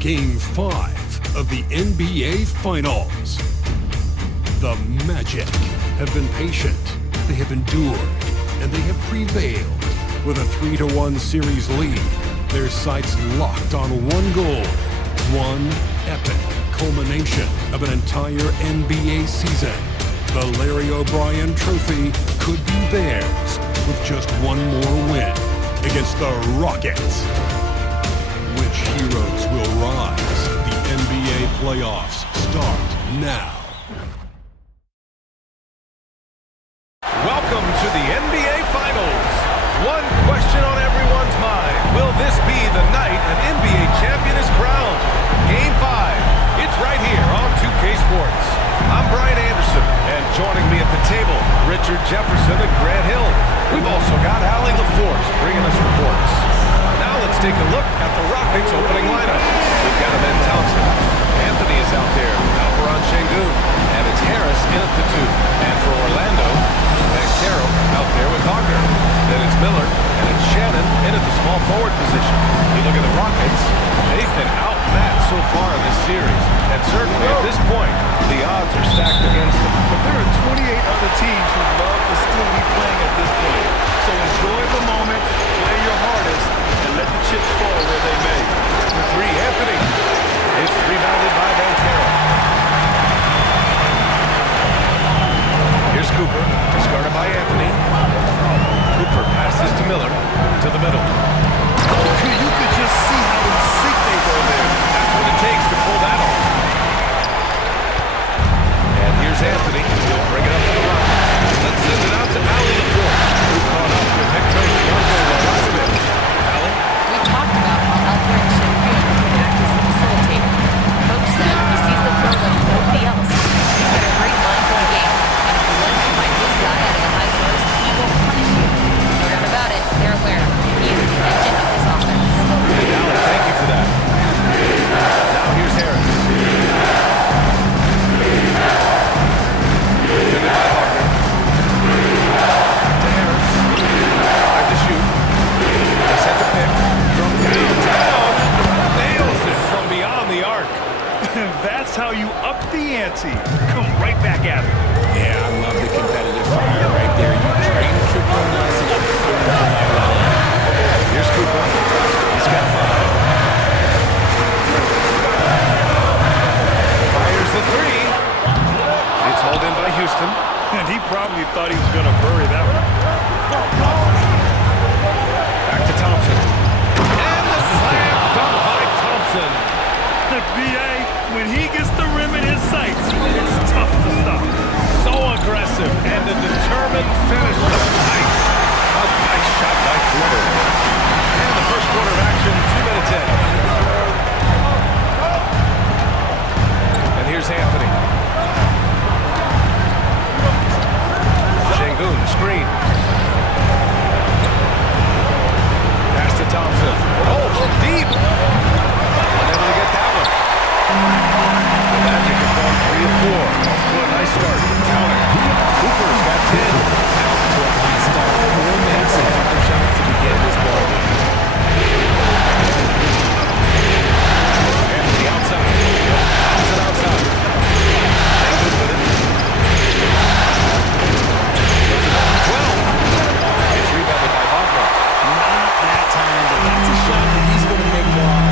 Game 5 of the NBA Finals. The Magic have been patient, they have endured, and they have prevailed. With a 3-1 series lead, their sights locked on one goal, one epic culmination of an entire NBA season. The Larry O'Brien Trophy could be theirs with just one more win against the Rockets. Which heroes will rise? The NBA playoffs start now. Welcome to the NBA Finals. One question on everyone's mind. Will this be the night an NBA champion is crowned? Game 5. It's right here on 2K Sports. I'm Brian Anderson, and joining me at the table, Richard Jefferson and Grant Hill. We've also got Allie LaForce bringing us reports. Now let's take a look at the Rockets' opening lineup. We've got Ben Thompson. Anthony is out there. Alperen Sengun. And it's Harris in at the 2. And for Orlando, Banchero out there with Wagner. Then it's Miller, and it's Shannon in at the small forward position. You look at the Rockets, they've been outmatched so far in this series. And certainly at this point, the odds are stacked against them. But there are 28 other teams who love to still be playing at this point. So enjoy the moment, play your hardest, and let the chips fall where they may. For 3, Anthony. It's rebounded by Banchero. Here's Cooper, discarded by Anthony. Cooper passes to Miller, to the middle. You could just see how in sync they were there. That's what it takes to pull that off. And here's Anthony. He'll bring it up to the Rockets. Let's send it out to Allie LaForce, who caught up with head coach Darko Rajakovic. Allie? We talked about how Alperen Sengun can act as a facilitator. Coach said he sees the floor like nobody else. He's got a great mind for the game, and if you let him find his guy out of the high post, he will punish you. No doubt about it, they're aware. He is the engine of this offense. Hey, Allie, thank you for that. Now here's Harris. Defended by Wagner. To Harris. 5 to shoot. They set the pick. From downtown. Nails it from beyond the arc. That's how you up the ante. Come right back at it. Yeah, I love the competitive fire right there. You train triple nuts and you come from that level. Here's Cooper. He's got 5. Fires the 3. It's hauled in by Houston. And he probably thought he was going to bury that one. Back to Thompson. And the slam dunk by Thompson. The BA, when he gets the rim in his sights, it's tough to stop. So aggressive and a determined finish. Nice. A nice shot by Cooper. And the first quarter of action, 2 minutes in. And here's Anthony. Sengun, the screen. Pass to Thompson. Oh, from deep. Unable to get that one. The Magic have gone 3 of 4. Off to a nice start. Counter. Cooper's got 10. Out to a hot start. 4 minutes and 5 shots to begin this ball game. Anthony outside. Thompson outside. Sengun with it. Puts it up to 12. It's rebounded by Wagner. Not that time, but that's a shot that he's going to make more often.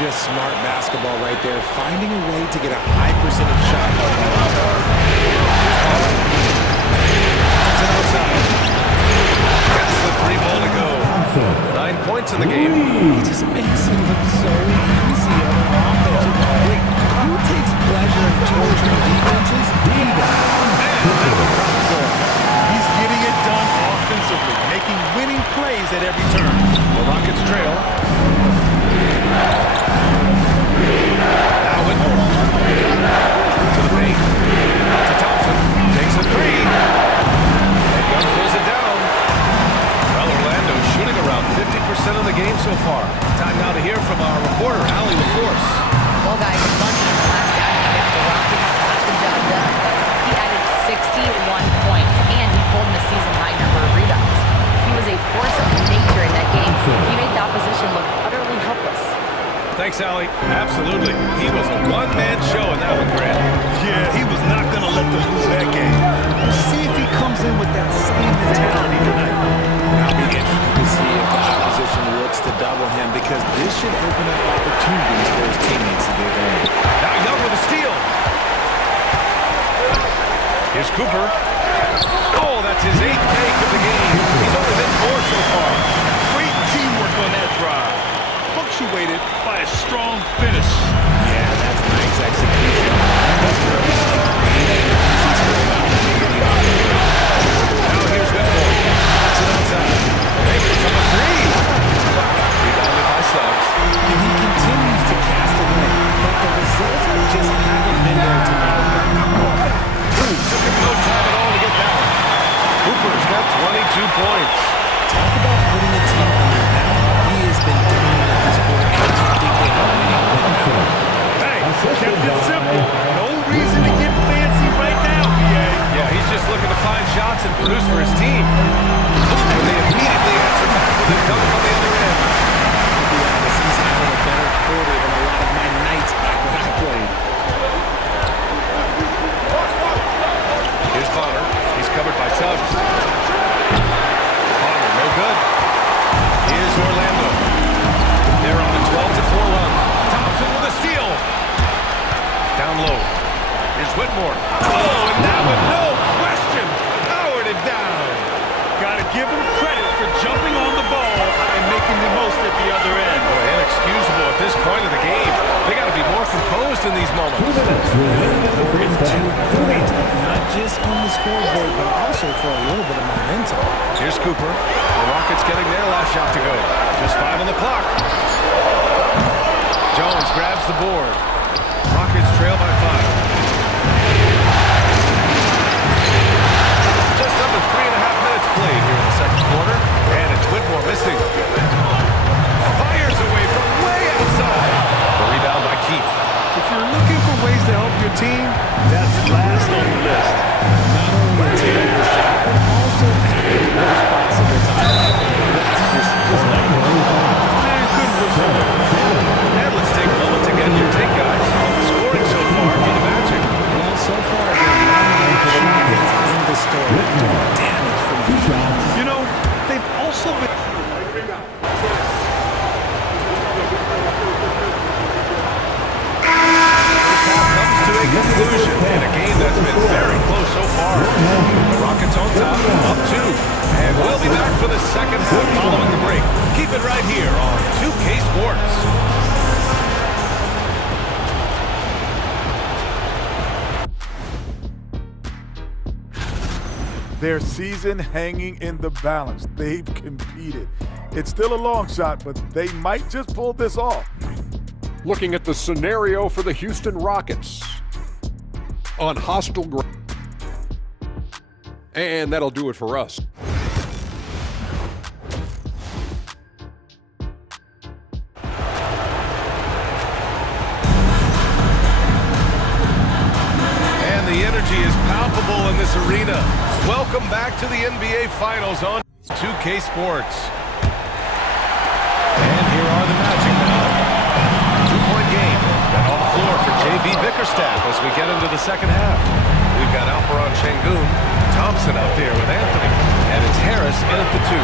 just smart basketball right there, finding a way to get a high percentage shot. Gets the 3 ball to go. 9 points in the game. He just makes it look so easy on offense. Like, who takes pleasure in torturing defenses? He does. He's getting it done offensively, making winning plays at every turn. The Rockets trail. Now Whitmore. To the paint. To Thompson. Takes a 3. And Young pulls it down. Well, Orlando shooting around 50% of the game so far. Time now to hear from our reporter, Allie LaForce. Well, guys, lucky in the last outing against the Rockets got the job done. He added 61 points, and he pulled in the season-high number of rebounds. He was a force of nature in that game. He made the opposition look utterly helpless. Thanks, Allie. Absolutely. He was a one-man show in that one, Grant. Yeah, he was not going to let them lose that game. We'll see if he comes in with that same mentality tonight. I'll be interested to see if the opposition looks to double him, because this should open up opportunities for his teammates to get going. Now Young with a steal. Here's Cooper. Oh, that's his 8th make of the game. He's only missed 4 so far. Great teamwork on that drive. Punctuated by a strong finish. Yeah, that's nice execution. Now here's Whitmore. That's it outside. Baker's on a 3. Rebounded by Suggs. And he continues to cast a win, but the results just haven't been there tonight. Took him no time at all to get that one. Cooper's got 22 points. Talk about putting a team on your back. He has been dominant at this point, and I think they are winning with him. Hey, kept it simple. No reason to get fancy right now, BA. Yeah, he's just looking to find shots and produce for his team. And they immediately answer back with a dunk on the other end. To be honest, he's having a better quarter than a lot of my nights back when I played. Here's Bonner. He's covered by Suggs. Bonner, no good. Here's Orlando. They're on a 12-4 run. Thompson with a steal. Down low. Here's Whitmore. Oh, and that one, no question, powered it down. Gotta give him credit for jumping on the ball and making the most at the other end. Boy, inexcusable at this point of the game. They got to be more composed in these moments. Important 2 points, not just on the scoreboard, but also for a little bit of momentum. Here's Cooper. The Rockets getting their last shot to go. Just 5 on the clock. Jones grabs the board. Rockets trail by 5. Just under 3.5 minutes played here in the second quarter. And it's Whitmore missing. Fires away from way outside. The rebound by Keith. If you're looking for ways to help your team, that's last on the list. Not only a terrible shot, but also at the worst possible time. That's just not going on. Man, couldn't wish for it. And let's take a moment to get your take, guys, on the scoring so far for the Magic. Well, so far, their non-line shooting has been the story. Damage from the shot. You know, they've also been... Comes to a conclusion in a game that's been very close so far. The Rockets on top, up 2. And we'll be back for the second half following the break. Keep it right here on 2K Sports. Their season hanging in the balance. They've competed. It's still a long shot, but they might just pull this off. Looking at the scenario for the Houston Rockets on hostile ground. And that'll do it for us. And the energy is palpable in this arena. Welcome back to the NBA Finals on 2K Sports. And here are the Magic now. 2-point game. And on the floor for JB Bickerstaff as we get into the second half. We've got Alperon Şengün, Thompson out there with Anthony, and it's Harris in at the 2.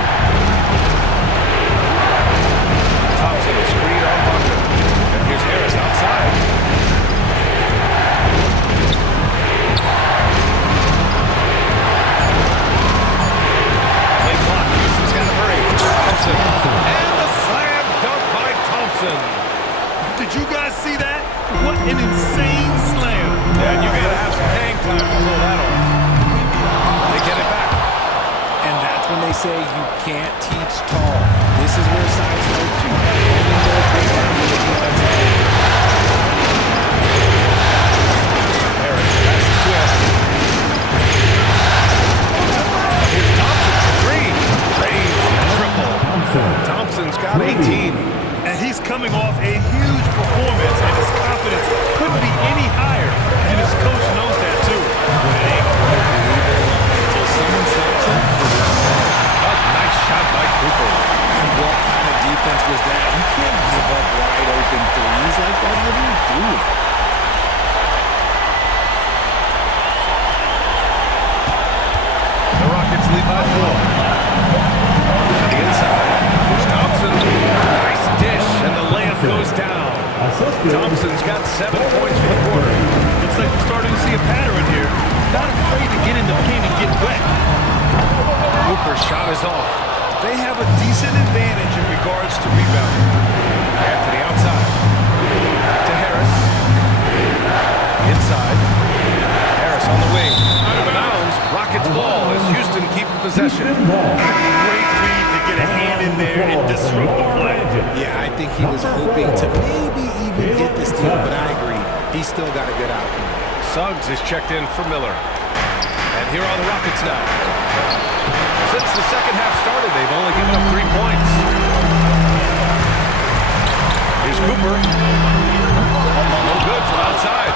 Thompson will screen on Butler. And Here's Harris outside. Late clock. Houston's got to hurry. Thompson. And the slam dunk by Thompson. Did you guys see that? What an insane slam. Yeah, and you got to have some hang time to pull that off. They get it back. And that's when they say you can't teach tall. This is where size hurts you. Holding those rebounds in the defensive end. Harris passes to Anthony. Here's Thompson for three. Drains the triple. Thompson's got 18. And he's coming off a huge performance, and his confidence couldn't be any higher. And his coach knows that, too. When it ain't quite believable until someone stops him. A nice shot by Cooper. And what kind of defense was that? You can't give up wide open threes like that. What are you doing? The Rockets lead by 4. To the inside. Here's Thompson. Nice dish, and the layup goes down. Thompson's got 7 points for the quarter. Looks like we're starting to see a pattern here. Not afraid to get in the paint and get wet. Cooper's shot is off. They have a decent advantage in regards to rebounding. Anthony outside. To Harris. Inside. Harris on the wing. Out of bounds. Rockets ball as Houston keep possession. Great read to get a hand in there and disrupt the play. Yeah, I think he was hoping to maybe even get the steal, but I agree. He's still got a good outcome. Suggs is checked in for Miller. And here are the Rockets now. Since the second half started, they've only given up 3 points. Here's Cooper. No good from outside.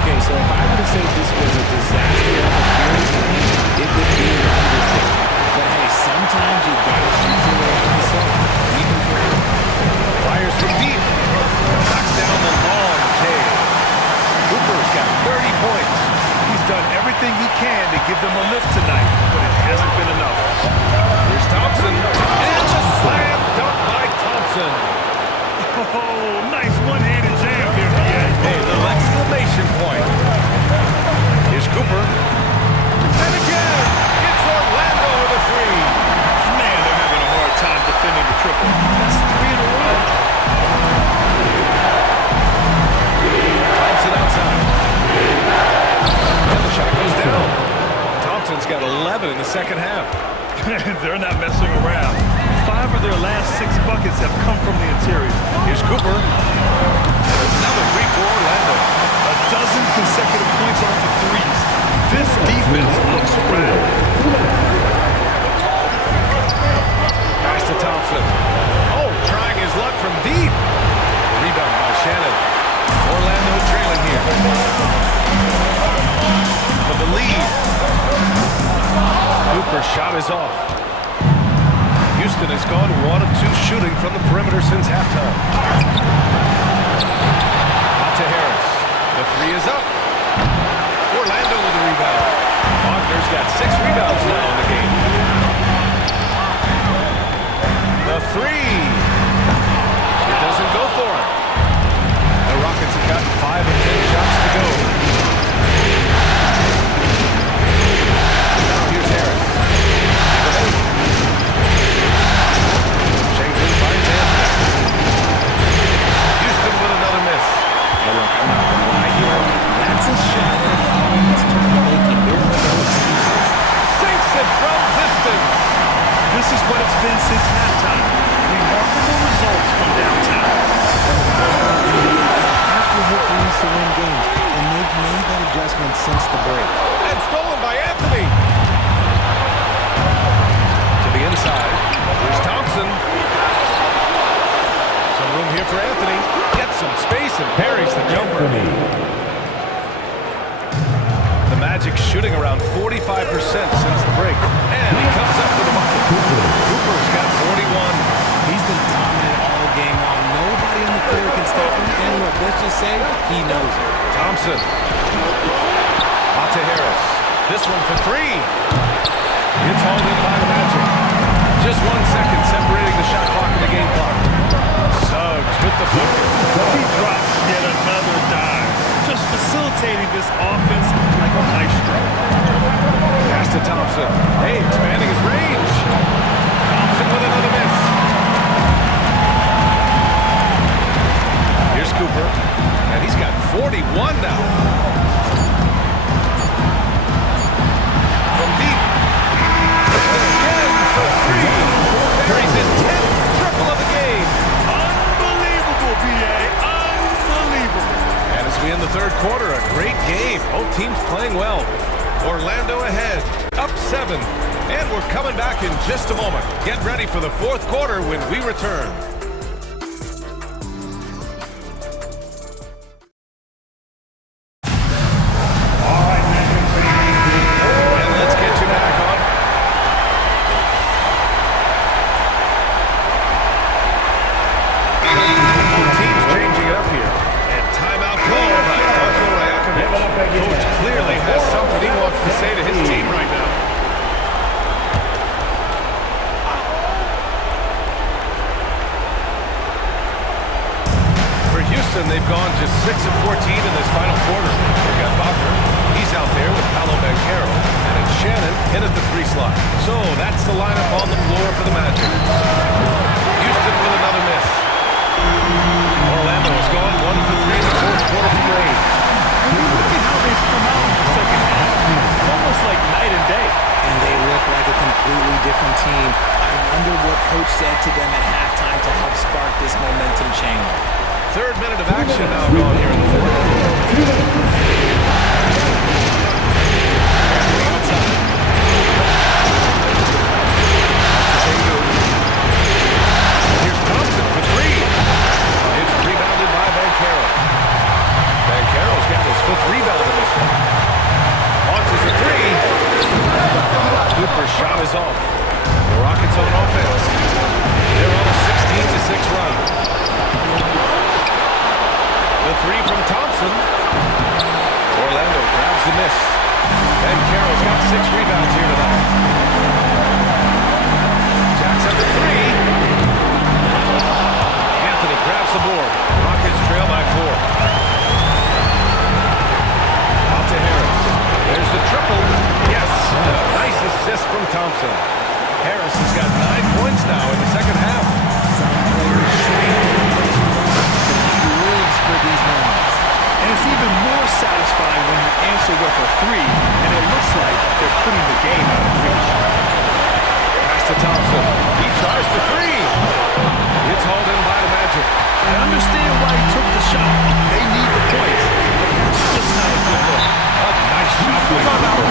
Okay, so if I were to say this was a disaster of a period, it would be an understatement. But hey, sometimes you gotta shoot your way out of the sun, even for him. Fires from deep. Knocks down the long K. Cooper's got 30 points. He's done everything he can to give them a lift tonight, but it hasn't been enough. Here's Thompson. And the slam dunk by Thompson. Oh, nice one-handed jam here, BA. A little exclamation point. Here's Cooper. And again, it's Orlando with a three. Man, they're having a hard time defending the triple. That's 3 in a row. Thompson outside. And the shot goes down. Thompson's got 11 in the second half. They're not messing around. 5 of their last 6 buckets have come from the interior. Here's Cooper. Another three for Orlando. A dozen consecutive points off the threes. This defense looks rad. Pass to Thompson. Oh, trying his luck from deep. Rebound by Shannon. Orlando trailing here. For the lead. Cooper's shot is off. Houston has gone 1 of 2 shooting from the perimeter since halftime. Out to Harris. The three is up. Orlando with the rebound. Wagner's got 6 rebounds now in the game. The three. It doesn't go for him. The Rockets have gotten 5 of 10 shots to go. Now here's Harris. Shankland finds Anthony. Houston with another miss. Hey, look, I'm not gonna lie here. That's a shot that he's turned making. There's no excuses. Sinks it from distance. This is what it's been since halftime. Remarkable results from downtown. Have to hit threes to win games, and they've made that adjustment since the break. And stolen by Anthony. To the inside. Here's Thompson. Some room here for Anthony. Gets some space and buries the jumper. The Magic shooting around 45% since the break. And he comes up with a bucket. Cooper's got 41. He's been dominant all game long. Nobody on the floor can stop him. And look, let's just say he knows it. Thompson. Out to Harris. This one for three. It's hauled in by the Magic. Just 1 second separating the shot clock and the game clock. Suggs with the the bucket. He drops yet another dive, just facilitating this offense like a maestro. Pass to Thompson. Hey, expanding his range. Thompson with another miss. Here's Cooper, and he's got 41 now. From deep. Again for three. Buries his 10th triple of the game. Unbelievable, B.A. Unbelievable. And as we end the third quarter, a great game. Both teams playing well. Orlando ahead, up 7. And we're coming back in just a moment. Get ready for the fourth quarter when we return. And let's get you back on. Both teams changing it up here. And timeout called by Darko Rajakovic. Coach clearly has something he wants to say to his team right now. For Houston, they've gone just 6 of 14 in this final quarter. They've got Wagner. He's out there with Paolo Banchero. And it's Shannon in at the 3 slot. So that's the lineup on the floor for the Magic. Houston with another miss. Orlando has gone 1 for 3 in the fourth quarter from range. Look at how they've come out in the second half. It's almost like night and day. And they look like a completely different team. I wonder what coach said to them at halftime to help spark this momentum change. Third minute of action now gone here in the fourth. Anthony outside. Here's Thompson for 3. It's rebounded by Banchero. Banchero's got his 5th rebound in this one. Launches a 3. Cooper's shot is off. The Rockets on offense. They're on a 16-6 run. The 3 from Thompson. Orlando grabs the miss. Banchero's got 6 rebounds here tonight. Jackson the 3. Anthony grabs the board. Rockets trail by 4. Out to Harris. There's the triple. Yes! A nice assist from Thompson. Harris has got 9 points now in the second half. Some players shame, but he lives for these moments. And it's even more satisfying when you answer with a 3, and it looks like they're putting the game out of reach. Pass to Thompson. He tries for 3. It's hauled in by the Magic. I understand why he took the shot. They need the points, but that's just not a good look. A nice shot by Cooper.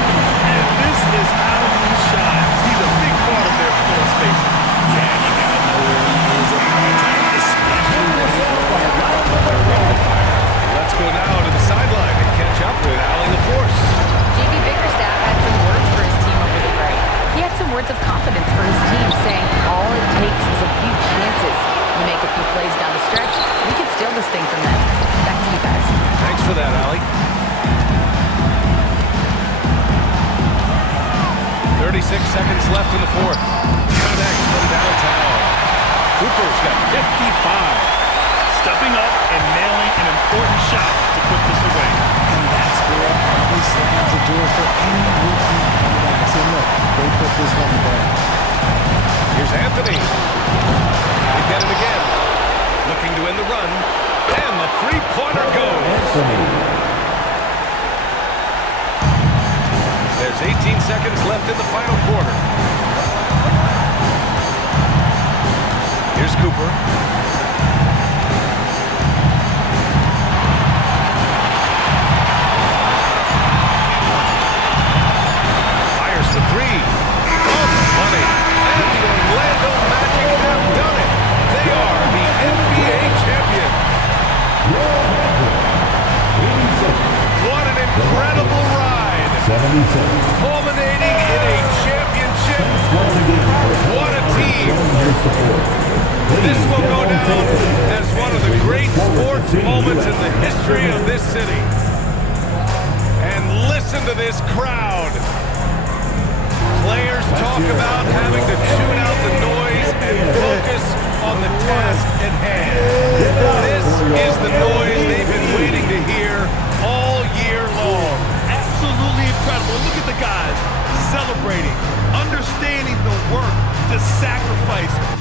And this is how he shines. He's a big part of their floor space. Yeah, you gotta know where he is at all times, especially when he's rolling around with their rapid fire. Let's go now to the sideline and catch up with Allie LaForce. JB Bickerstaff had some words for his team over the break. He had some words of confidence for his team, saying all it takes is a few chances. You make a few plays down the stretch, we can steal this thing from them. Back to you guys. Thanks for that, Allie. 36 seconds left in the fourth. Connects from downtown. Cooper's got 55. Stepping up and nailing an important shot to put this away. And that score probably slams the door for any rookie comebacks. And look, they put this one to bed. Here's Anthony. They get it again. Looking to end the run. And the three-pointer goes. There's 18 seconds left in the final quarter. Here's Cooper. Fires the 3. On the money. And the Orlando Magic have done it. They are the NBA champions. What an incredible ride. Culminating in a championship. What a team. This will go down as one of the great sports moments in the history of this city. And listen to this crowd. Players talk about having to tune out the noise and focus on the task at hand. This is the noise they've been waiting to hear all year long. Absolutely incredible. Look at the guys celebrating, understanding the work, the sacrifice